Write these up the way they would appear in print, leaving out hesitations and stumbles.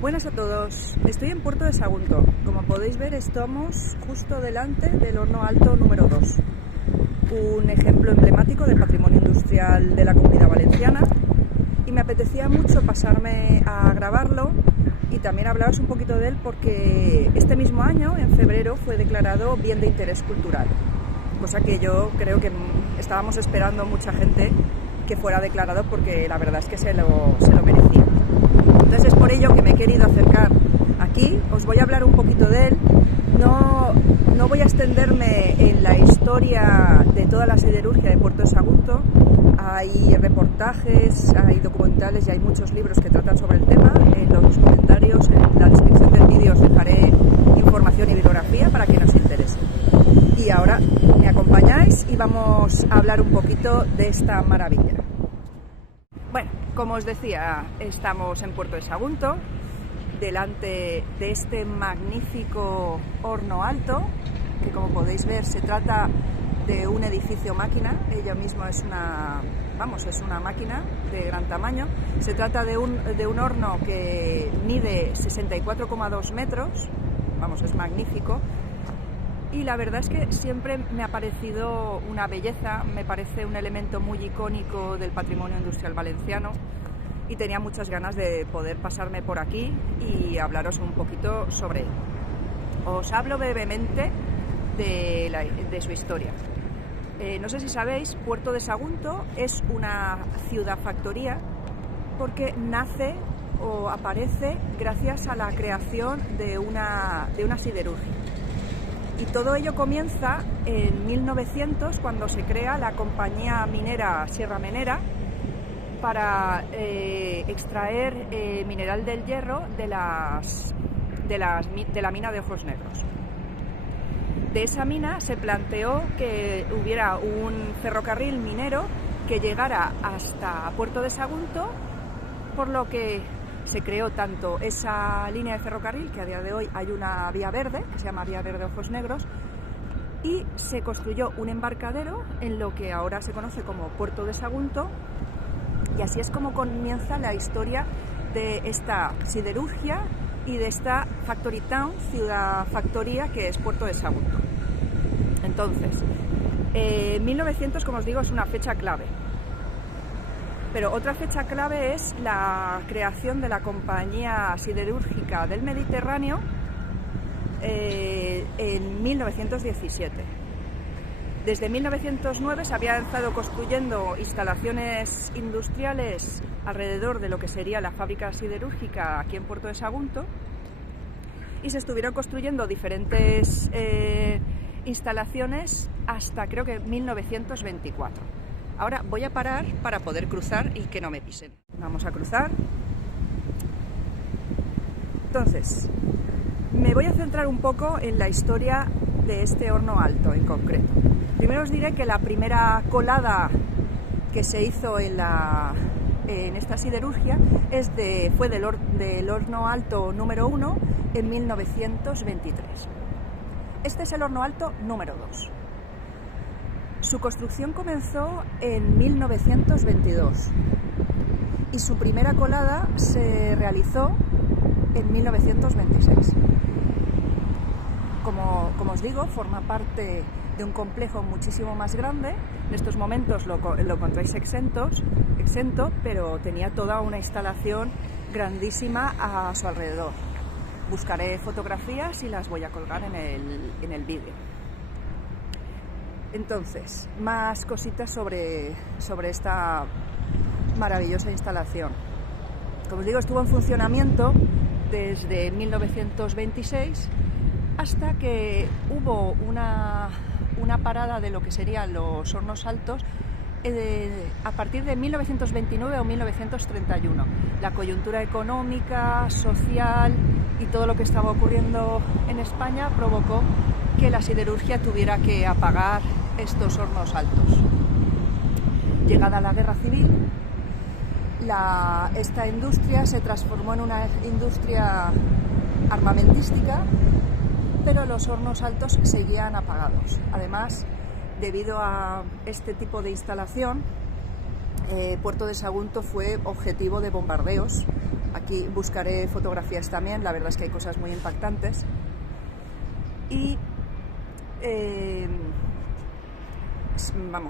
Buenas a todos, estoy en Puerto de Sagunto. Como podéis ver, estamos justo delante del horno alto número 2, un ejemplo emblemático del patrimonio industrial de la Comunidad Valenciana, y me apetecía mucho pasarme a grabarlo y también hablaros un poquito de él porque este mismo año, en febrero, fue declarado Bien de Interés Cultural, cosa que yo creo que estábamos esperando mucha gente que fuera declarado porque la verdad es que se lo merecía. Entonces es por ello que me he querido acercar aquí. Os voy a hablar un poquito de él. No voy a extenderme en la historia de toda la siderurgia de Puerto de Sagunto. Hay reportajes, hay documentales y hay muchos libros que tratan sobre el tema. En los comentarios, en la descripción del vídeo os dejaré información y bibliografía para quien os interese. Y ahora me acompañáis y vamos a hablar un poquito de esta maravilla. Bueno, como os decía, estamos en Puerto de Sagunto, delante de este magnífico horno alto, que como podéis ver se trata de un edificio máquina. Ella misma es una máquina de gran tamaño. Se trata de un horno que mide 64,2 metros, es magnífico. Y la verdad es que siempre me ha parecido una belleza, me parece un elemento muy icónico del patrimonio industrial valenciano y tenía muchas ganas de poder pasarme por aquí y hablaros un poquito sobre él. Os hablo brevemente de su historia. No sé si sabéis, Puerto de Sagunto es una ciudad-factoría porque nace o aparece gracias a la creación de una siderurgia. Y todo ello comienza en 1900, cuando se crea la compañía minera Sierra Menera para extraer mineral del hierro de la mina de Ojos Negros. De esa mina se planteó que hubiera un ferrocarril minero que llegara hasta Puerto de Sagunto, por lo que se creó tanto esa línea de ferrocarril, que a día de hoy hay una vía verde, que se llama Vía Verde Ojos Negros, y se construyó un embarcadero en lo que ahora se conoce como Puerto de Sagunto, y así es como comienza la historia de esta siderurgia y de esta factory town, ciudad-factoría, que es Puerto de Sagunto. Entonces, 1900, como os digo, es una fecha clave. Pero otra fecha clave es la creación de la Compañía Siderúrgica del Mediterráneo en 1917. Desde 1909 se había estado construyendo instalaciones industriales alrededor de lo que sería la fábrica siderúrgica aquí en Puerto de Sagunto, y se estuvieron construyendo diferentes instalaciones hasta creo que 1924. Ahora voy a parar para poder cruzar y que no me pisen. Vamos a cruzar. Entonces, me voy a centrar un poco en la historia de este horno alto en concreto. Primero os diré que la primera colada que se hizo en esta siderurgia fue del horno alto número 1 en 1923. Este es el horno alto número 2. Su construcción comenzó en 1922 y su primera colada se realizó en 1926. Como os digo, forma parte de un complejo muchísimo más grande. En estos momentos lo encontráis exento, pero tenía toda una instalación grandísima a su alrededor. Buscaré fotografías y las voy a colgar en el vídeo. Entonces, más cositas sobre esta maravillosa instalación. Como os digo, estuvo en funcionamiento desde 1926 hasta que hubo una parada de lo que serían los hornos altos a partir de 1929 o 1931. La coyuntura económica, social y todo lo que estaba ocurriendo en España provocó que la siderurgia tuviera que apagar estos hornos altos. Llegada la guerra civil, esta industria se transformó en una industria armamentística, pero los hornos altos seguían apagados. Además, debido a este tipo de instalación, Puerto de Sagunto fue objetivo de bombardeos Aquí buscaré fotografías también, la verdad es que hay cosas muy impactantes. Y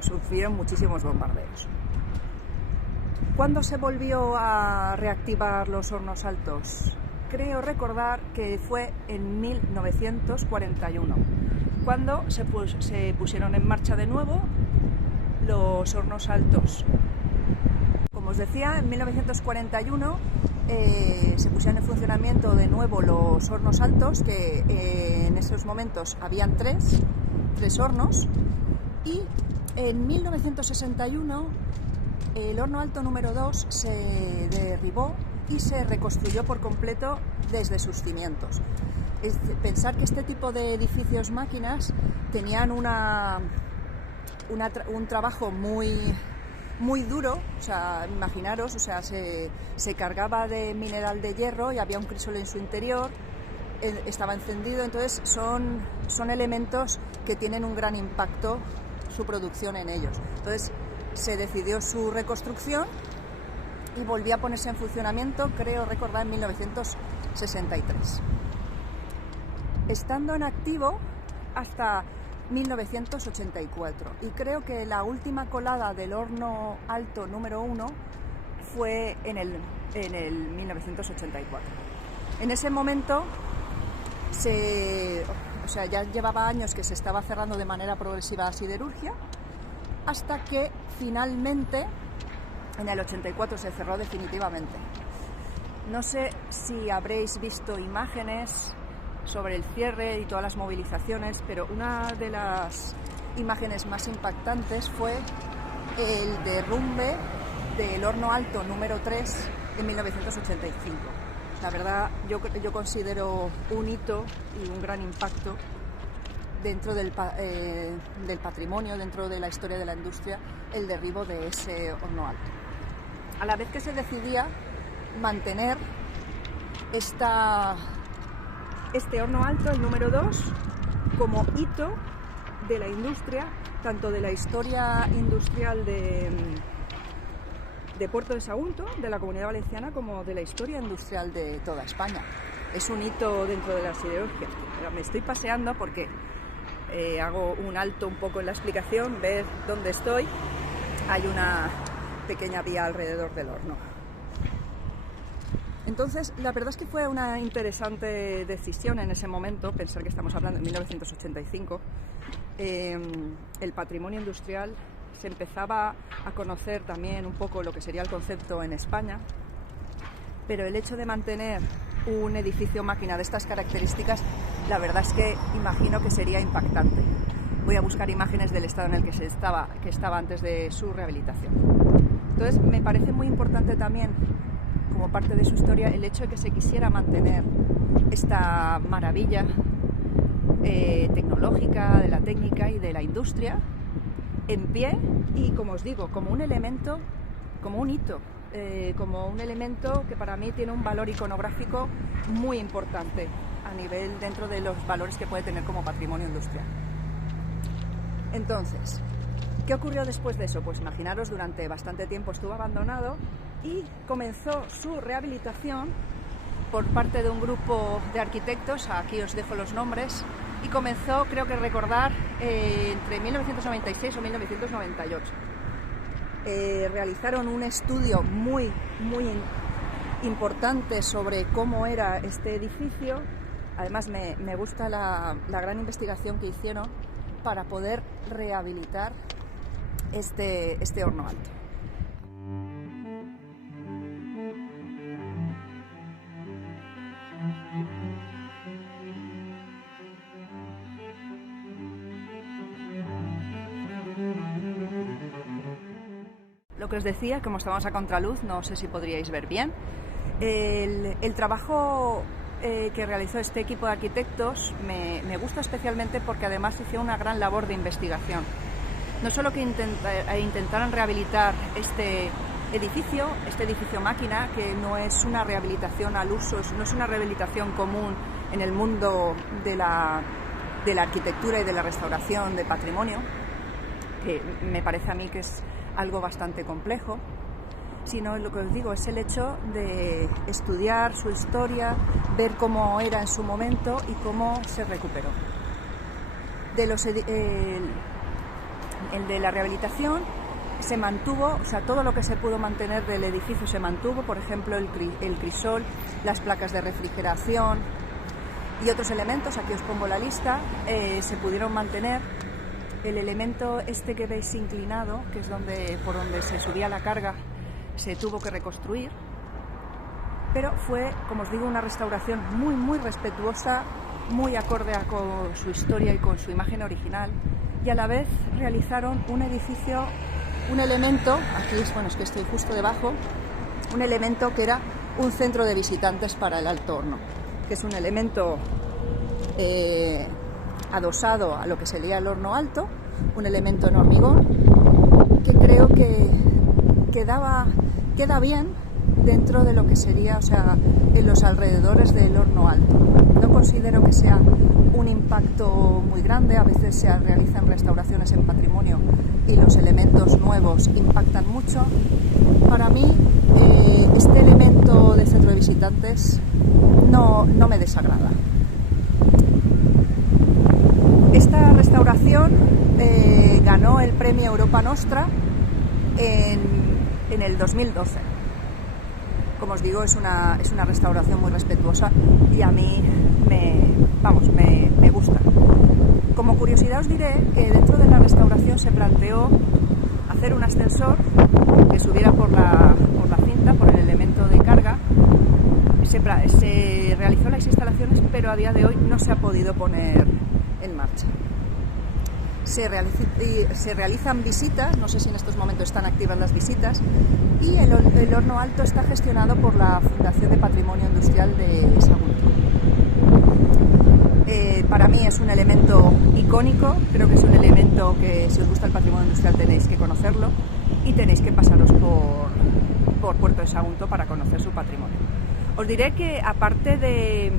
sufrieron muchísimos bombardeos. ¿Cuándo se volvió a reactivar los hornos altos? Creo recordar que fue en 1941, cuando se pusieron en marcha de nuevo los hornos altos. Como os decía, en 1941 se pusieron en funcionamiento de nuevo los hornos altos, que en esos momentos habían tres hornos, y en 1961 el horno alto número 2 se derribó y se reconstruyó por completo desde sus cimientos. Pensar que este tipo de edificios máquinas tenían un trabajo muy duro, o sea, imaginaros, o sea, se cargaba de mineral de hierro y había un crisol en su interior, estaba encendido, entonces son elementos que tienen un gran impacto su producción en ellos. Entonces se decidió su reconstrucción y volvió a ponerse en funcionamiento, creo recordar, en 1963. Estando en activo hasta 1984, y creo que la última colada del horno alto número 1 fue en el 1984. En ese momento ya llevaba años que se estaba cerrando de manera progresiva la siderurgia, hasta que finalmente en el 84 se cerró definitivamente. No sé si habréis visto imágenes sobre el cierre y todas las movilizaciones, pero una de las imágenes más impactantes fue el derrumbe del horno alto número 3 en 1985. La verdad, yo considero un hito y un gran impacto dentro del patrimonio, dentro de la historia de la industria, el derribo de ese horno alto. A la vez que se decidía mantener este horno alto, el número 2, como hito de la industria, tanto de la historia industrial de Puerto de Sagunto, de la Comunidad Valenciana, como de la historia industrial de toda España. Es un hito dentro de la siderurgia. Me estoy paseando porque hago un alto un poco en la explicación, ver dónde estoy. Hay una pequeña vía alrededor del horno. Entonces, la verdad es que fue una interesante decisión en ese momento, pensar que estamos hablando de 1985. El patrimonio industrial se empezaba a conocer también un poco lo que sería el concepto en España, pero el hecho de mantener un edificio máquina de estas características, la verdad es que imagino que sería impactante. Voy a buscar imágenes del estado en el que estaba antes de su rehabilitación. Entonces, me parece muy importante también, como parte de su historia, el hecho de que se quisiera mantener esta maravilla tecnológica, de la técnica y de la industria en pie, y, como os digo, como un elemento, como un hito, como un elemento que para mí tiene un valor iconográfico muy importante a nivel dentro de los valores que puede tener como patrimonio industrial. Entonces, ¿qué ocurrió después de eso? Pues imaginaros, durante bastante tiempo estuvo abandonado y comenzó su rehabilitación por parte de un grupo de arquitectos, aquí os dejo los nombres, y comenzó, creo que recordar, entre 1996 o 1998. Realizaron un estudio muy importante sobre cómo era este edificio. Además, me gusta la gran investigación que hicieron para poder rehabilitar este horno alto. Lo que os decía, como estábamos a contraluz, no sé si podríais ver bien, el trabajo que realizó este equipo de arquitectos me gusta especialmente porque además hicieron una gran labor de investigación. No solo que intentaran rehabilitar este edificio máquina, que no es una rehabilitación al uso, no es una rehabilitación común en el mundo de la arquitectura y de la restauración de patrimonio, que me parece a mí que es algo bastante complejo, sino lo que os digo es el hecho de estudiar su historia, ver cómo era en su momento y cómo se recuperó. El de la rehabilitación se mantuvo, o sea, todo lo que se pudo mantener del edificio se mantuvo, por ejemplo, el crisol, las placas de refrigeración y otros elementos, aquí os pongo la lista, se pudieron mantener. El elemento este que veis inclinado, que es por donde se subía la carga, se tuvo que reconstruir, pero fue, como os digo, una restauración muy respetuosa, muy acorde con su historia y con su imagen original, y a la vez realizaron un edificio, un elemento, aquí es que estoy justo debajo, un elemento que era un centro de visitantes para el Alto Horno, que es un elemento adosado a lo que sería el horno alto, un elemento en hormigón que creo que queda bien dentro de lo que sería, o sea, en los alrededores del horno alto. No considero que sea un impacto muy grande, a veces se realizan restauraciones en patrimonio y los elementos nuevos impactan mucho. Para mí, este elemento de centro de visitantes no me desagrada. Esta restauración ganó el premio Europa Nostra en el 2012. Como os digo, es una restauración muy respetuosa y a mí me gusta. Como curiosidad os diré que dentro de la restauración se planteó hacer un ascensor que subiera por la cinta, por el elemento de carga. Se realizó las instalaciones, pero a día de hoy no se ha podido poner en marcha. Se realizan visitas, no sé si en estos momentos están activas las visitas, y el horno alto está gestionado por la Fundación de Patrimonio Industrial de Sagunto. Para mí es un elemento icónico, creo que es un elemento que, si os gusta el patrimonio industrial, tenéis que conocerlo y tenéis que pasaros por Puerto de Sagunto para conocer su patrimonio. Os diré que aparte de...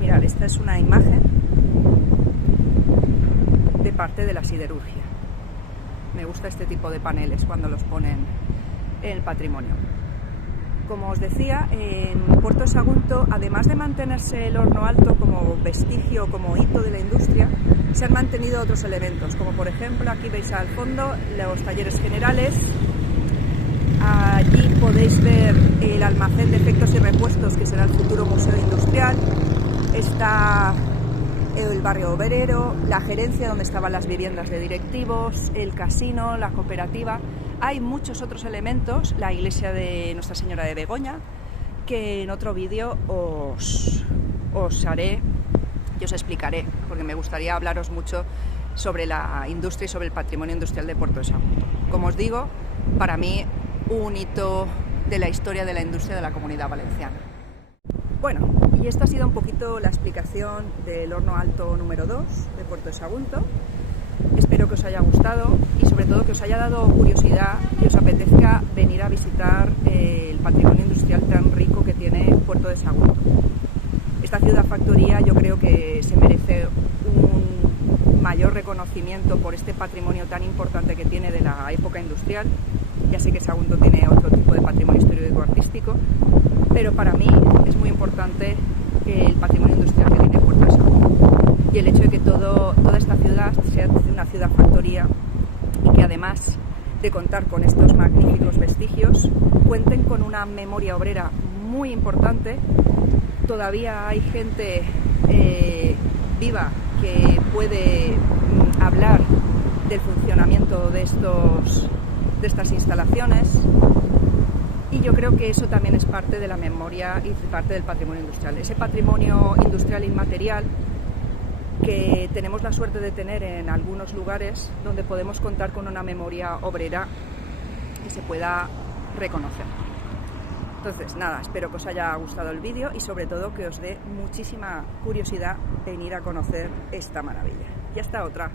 Mirad, esta es una imagen de parte de la siderurgia. Me gusta este tipo de paneles cuando los ponen en el patrimonio. Como os decía, en Puerto de Sagunto, además de mantenerse el horno alto como vestigio, como hito de la industria, se han mantenido otros elementos, como por ejemplo, aquí veis al fondo los talleres generales. Allí podéis ver el almacén de efectos y repuestos, que será el futuro museo industrial. Está el barrio obrero, la gerencia donde estaban las viviendas de directivos, el casino, la cooperativa. Hay muchos otros elementos, la iglesia de Nuestra Señora de Begoña, que en otro vídeo os haré y os explicaré, porque me gustaría hablaros mucho sobre la industria y sobre el patrimonio industrial de Puerto de Sagunto. Como os digo, para mí un hito de la historia de la industria de la Comunidad Valenciana. Bueno, y esta ha sido un poquito la explicación del horno alto número 2 de Puerto de Sagunto. Espero que os haya gustado y sobre todo que os haya dado curiosidad y os apetezca venir a visitar el patrimonio industrial tan rico que tiene Puerto de Sagunto. Esta ciudad factoría yo creo que se merece un mayor reconocimiento por este patrimonio tan importante que tiene de la época industrial. Ya sé que Sagunto tiene otro tipo de patrimonio histórico-artístico, pero para mí es muy importante el patrimonio industrial que tiene Puerto de Sagunto y el hecho de que toda esta ciudad sea una ciudad factoría y que además de contar con estos magníficos vestigios cuenten con una memoria obrera muy importante. Todavía hay gente viva que puede hablar del funcionamiento de estas instalaciones. Y yo creo que eso también es parte de la memoria y parte del patrimonio industrial. Ese patrimonio industrial inmaterial que tenemos la suerte de tener en algunos lugares donde podemos contar con una memoria obrera que se pueda reconocer. Entonces, nada, espero que os haya gustado el vídeo y sobre todo que os dé muchísima curiosidad venir a conocer esta maravilla. Y hasta otra.